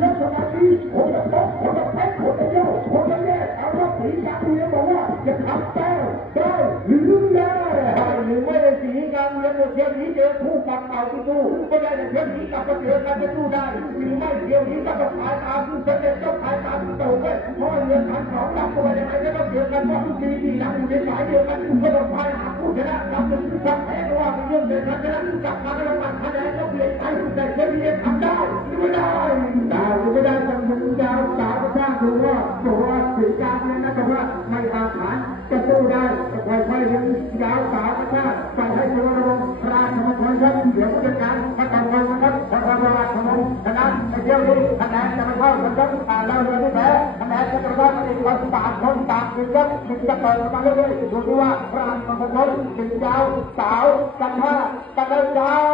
แล้วสมาธิคนละป๊อกคนละแป๊กคนละโยกคนละแยกเอาว่าสีการเรียนบอกว่าจะทำได้ได้หรือไม่ได้หรือไม่ได้สีการเรียนบทเทียมนี้เจอคู่กับเก่าที่สู้ก็ได้เทียมนี้กับมาเจอกันจะสู้ได้หรือไม่เทียมนี้ก็ต้องขายตามซึ่งเสด็จต้องขายตามซึ่งโตไปเพราะเรียนขันสองรับตัวยังไงก็ต้องเจอกันเพราะทุกทีที่นักอยู่ในสายเดียวกันก็ต้องพายหาผู้ชนะรับเป็นผู้ชนะแพ้ก็ว่าเป็นเรื่องเดินทางชนะกลับมาแล้วาวสาวชาติถือว่าตัวสีการนี่ยนะแต่ว่าไม่อาถรรพ์จะสู้ได้จะค่อยๆถึงดาวสาวชาติไปให้ตัวระบบราชมงคลครับเดี๋ยวผู้จัดการพระตำรวจนะครับพระตำรวจราชมงคลชนะไปเที่ยวนี้คะแนนจะมาเข้ากันครับอ่าเราเลยไม่แพ้คะแนนจะมาเข้ากันอีกวันต่างคนต่างคืนครับถึงจะเปิดมาเรื่อยๆดูที่ว่าราชมงคลถึงดาวสาวกันห้ากันเลยจ้าว